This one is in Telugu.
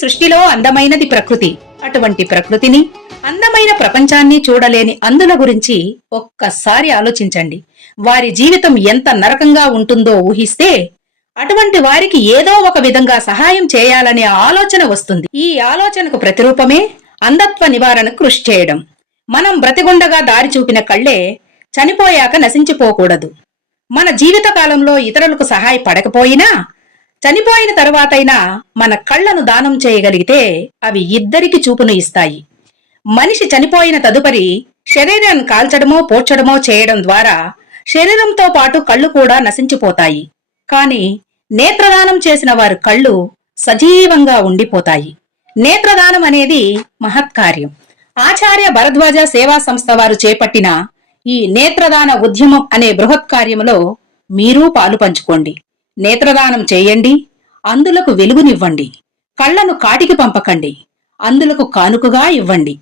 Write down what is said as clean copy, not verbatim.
సృష్టిలో అందమైనది ప్రకృతి. అటువంటి ప్రకృతిని, అందమైన ప్రపంచాన్ని చూడలేని అందుల గురించి ఒక్కసారి ఆలోచించండి. వారి జీవితం ఎంత నరకంగా ఉంటుందో ఊహిస్తే అటువంటి వారికి ఏదో ఒక విధంగా సహాయం చేయాలనే ఆలోచన వస్తుంది. ఈ ఆలోచనకు ప్రతిరూపమే అంధత్వ నివారణకు కృషి చేయడం. మనం బ్రతిగుండగా దారి చూపిన కళ్ళే చనిపోయాక నశించిపోకూడదు. మన జీవిత కాలంలో ఇతరులకు సహాయపడకపోయినా చనిపోయిన తరువాతైనా మన కళ్లను దానం చేయగలిగితే అవి ఇద్దరికి చూపును ఇస్తాయి. మనిషి చనిపోయిన తదుపరి శరీరాన్ని కాల్చడమో పోడ్చడమో చేయడం ద్వారా శరీరంతో పాటు కళ్ళు కూడా నశించిపోతాయి. కాని నేత్రదానం చేసిన వారి కళ్ళు సజీవంగా ఉండిపోతాయి. నేత్రదానం అనేది మహత్కార్యం. ఆచార్య భరద్వాజ సేవా సంస్థ వారు చేపట్టిన ఈ నేత్రదాన ఉద్యమం అనే బృహత్ కార్యములో మీరూ పాలు పంచుకోండి. నేత్రదానం చేయండి, అందులకు వెలుగునివ్వండి. కళ్లను కాటికి పంపకండి, అందులకు కానుకగా ఇవ్వండి.